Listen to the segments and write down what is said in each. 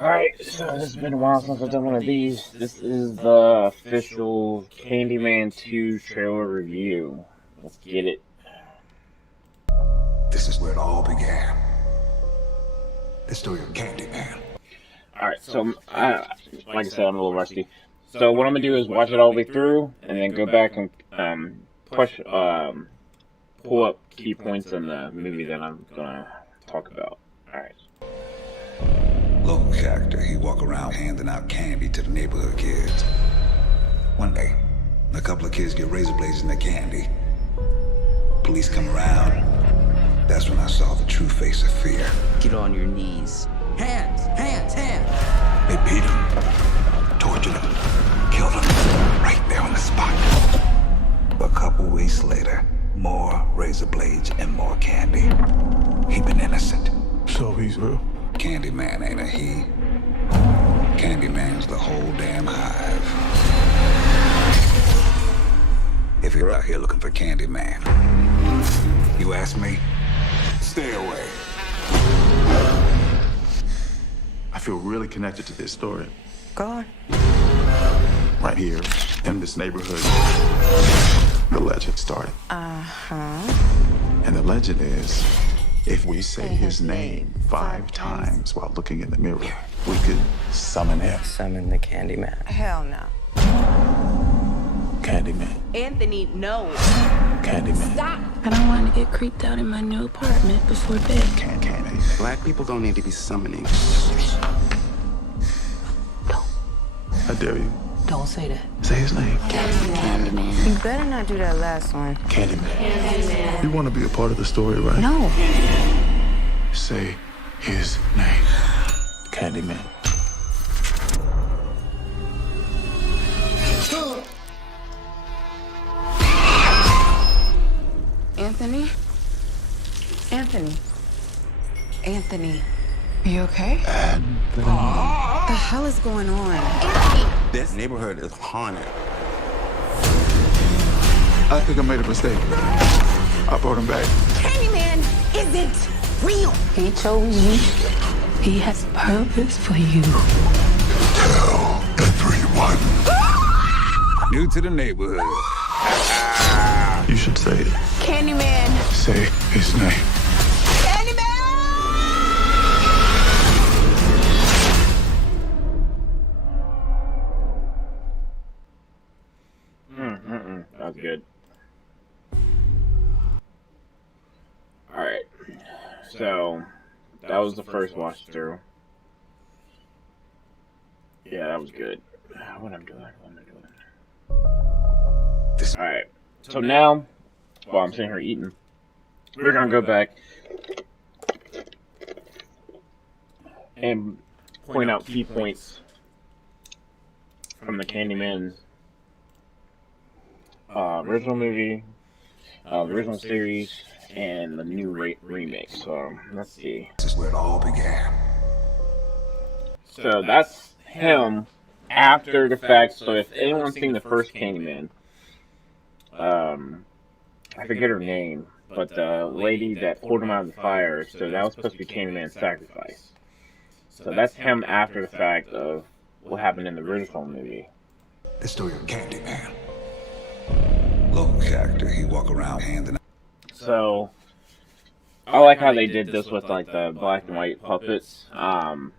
Alright, so this has been a while since I've done one of these. This is the official Candyman 2 trailer review. Let's get it. This is where it all began. The story of Candyman. Alright, so, like I said, I'm a little rusty. So what I'm going to do is watch it all the way through, and then go back and pull up key points in the movie that I'm going to talk about. Alright. Local character, he walk around handing out candy to the neighborhood kids. One day, a couple of kids get razor blades in their candy. Police come around. That's when I saw the true face of fear. Get on your knees. Hands, hands, hands. They beat him, tortured him, killed him right there on the spot. A couple weeks later, more razor blades and more candy. He been innocent. So he's real? Candyman ain't a he. Candyman's the whole damn hive. If you're out here looking for Candyman, you ask me, stay away. I feel really connected to this story. Go on. Right here, in this neighborhood, the legend started. Uh-huh. And the legend is, if we say his name 5 times while looking in the mirror, we could summon him. Summon the Candyman. Hell no. Candyman. Anthony, no. Candyman. Stop. I don't want to get creeped out in my new apartment before bed. Candy. Black people don't need to be summoning. I dare you. Don't say that. Say his name. Candyman. You better not do that last one. Candyman. You want to be a part of the story, right? No. Say his name. Candyman. Anthony? Anthony? Anthony? Are you okay? What The hell is going on? This neighborhood is haunted. I think I made a mistake. I brought him back. Candyman isn't real. He chose you. He has purpose for you. Tell everyone. New to the neighborhood. You should say it. Candyman. Say his name. Candyman! That was good. Alright. So, that was the first watch through. Yeah, that was good. What am I doing? Alright. So now, while I'm sitting here eating, we're gonna go back and point out key points from the Candyman original movie, the original series, and the new remake. So let's see. This is where it all began. So that's him after the fact. So if anyone's seen the first Candyman, I forget her name, but the lady that pulled him out of the fire, so that was supposed to be Candyman's sacrifice. So that's him after the fact of what happened in the original movie. The story of Candyman. Local character, he walk around handing out. So I like how they did this with like the black and white puppets.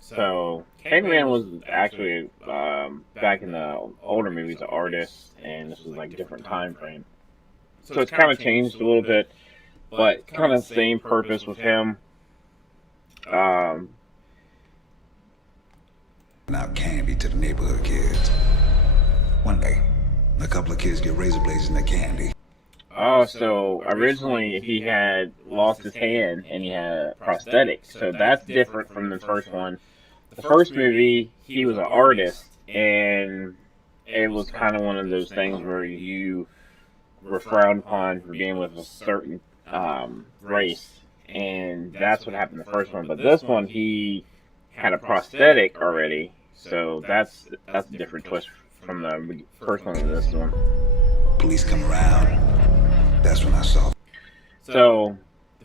So Candyman was actually back in the older movies an artist, and this was like different time frame. So it's kind of changed a little bit, but kind of same purpose with him. Out candy to the neighborhood kids. One day, a couple of kids get razor blades in their candy. Oh, so originally he had lost his hand and he had prosthetics, so that's different from the first one. The first movie, he was an artist, and it was kind of one of those things where you were frowned upon for being with a certain race, and that's what happened in the first one. But this one, he had a prosthetic already, so that's a different twist from the first one to this one. Police come around. That's when I saw. So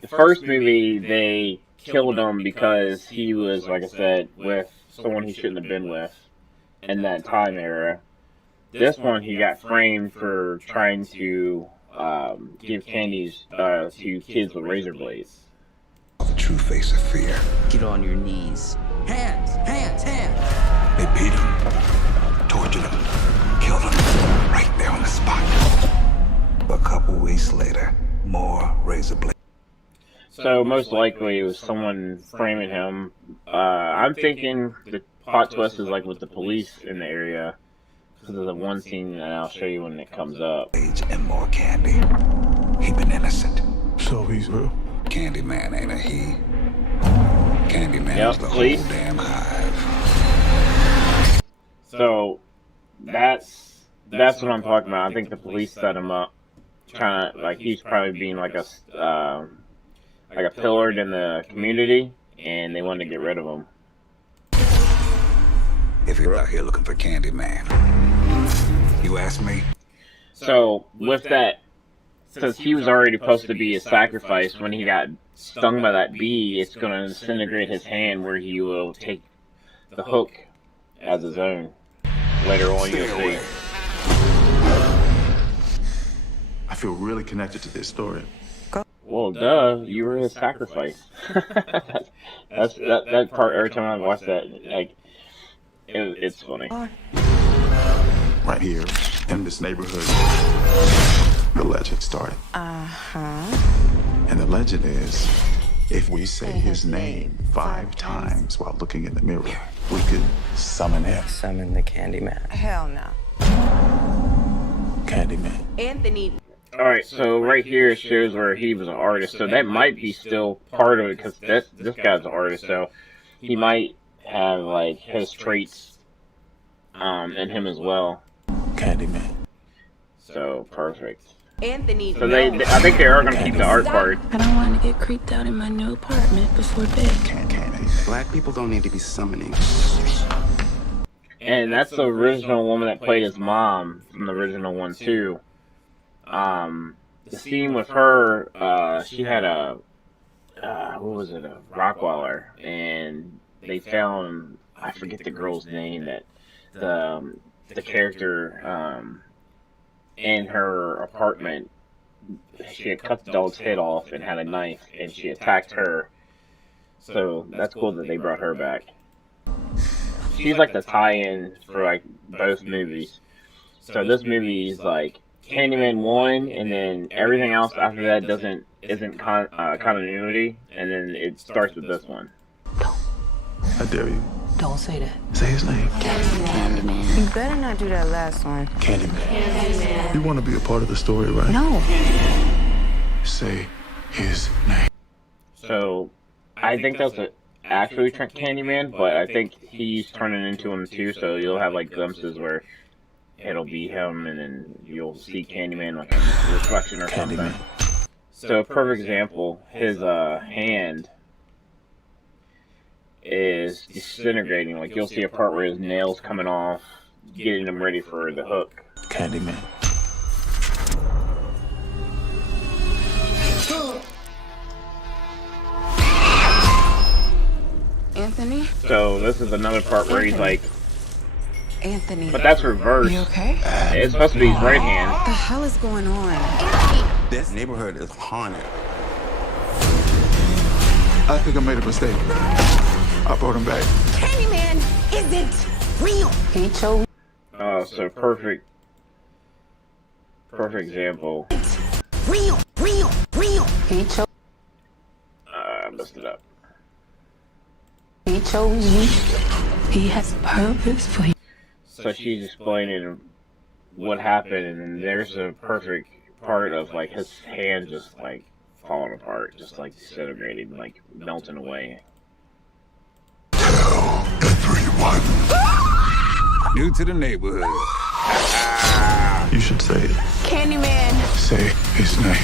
the first movie, they killed him because he was, like I said, with someone he shouldn't have been with in that time era. This one, he got framed for trying to give candies to kids with razor blades. The true face of fear. Get on your knees. Hands, hands, hands. They beat him, tortured him, killed him right there on the spot. A couple weeks later, more razor blades. So most likely it was someone framing him. I'm thinking the plot twist is like with the police in the area. Because of the one scene that I'll show you when it comes up. And more candy. He been innocent. So he's real. Candyman ain't a he. Candyman Yep, is the please. whole damn hive. So that's what I'm talking about. I think the police set him up, trying to, like, he's probably being like a pillar in the community, and they wanted to get rid of him. If you're out here looking for Candyman, you ask me? So with that, since he was already supposed to be a sacrifice, when he got stung by that bee, it's going to disintegrate his hand, where he will take the hook as his own. Later on, you'll see. I feel really connected to this story. Well, duh, you were his sacrifice. that part, every time I watch that, like, it's funny. Right here in this neighborhood, the legend started. And the legend is, if we say his name 5 times while looking in the mirror, we could summon him. Summon the Candyman. Hell no. Candyman. Anthony. Alright, so right here it shows where he was an artist, so that might be still part of it, because this guy's an artist, so he might have, like, his traits in him as well. Candyman. So, perfect. Anthony. So I think they are going to keep the art part. I don't want to get creeped out in my new apartment before bed. Candy. Black people don't need to be summoning. And that's the original woman that played his mom from the original one, too. The scene with her, she had a Rottweiler, and they found, I forget the girl's name, that the character in her apartment, she had cut the dog's head off and had a knife, and she attacked her. So that's cool that they brought her back. She's like the tie-in for like both movies. So this movie is like Candyman 1, and then everything else after that isn't continuity, and then it starts with this one. I dare you. Don't say that. Say his name. Candyman. You better not do that last one. Candyman. You want to be a part of the story, right? No. Say his name. So I think that's actually Candyman, but I think he's turning into him too, so you'll have like glimpses where it'll be him, and then you'll see Candyman like a reflection or something. Candyman. So a perfect example, his hand is disintegrating. Like you'll see a part where his nails coming off, getting him ready for the hook. Candyman. Anthony? So this is another part where he's like, Anthony. but that's reversed. You okay? It's supposed to be his right hand. What the hell is going on? This neighborhood is haunted. I think I made a mistake. I brought him back. Candyman isn't real. He chose. Oh, so perfect example. Real. He chose. I messed it up. He chose you. He has purpose for you. So she's explaining what happened, and then there's a perfect part of like his hand just like falling apart, just like disintegrating, like melting away. Tell everyone. New to the neighborhood. You should say it. Candyman. Say his name.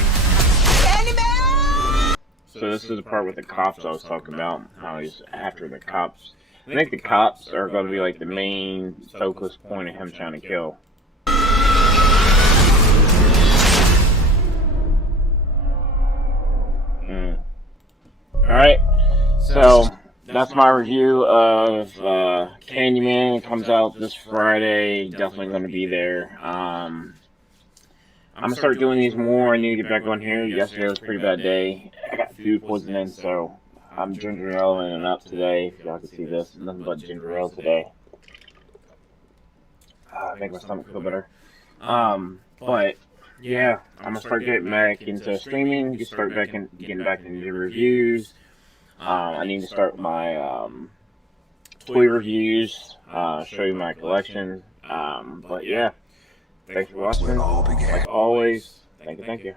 Candyman. So this is the part with the cops I was talking about, how he's after the cops. I think the cops are going to be like the main focus point of him trying to kill. Alright, so that's my review of Candyman. It comes out this Friday. Definitely going to be there. I'm going to start doing these more. I need to get back on here. Yesterday was a pretty bad day. I got food poisoning, so I'm ginger ale and up today. If y'all can see this, nothing but ginger ale today. Make my stomach feel better. But yeah, I'm gonna start getting back into streaming. Getting back into reviews. I need to start my toy reviews. Show you my collection. But yeah, thanks for watching. Like always, thank you.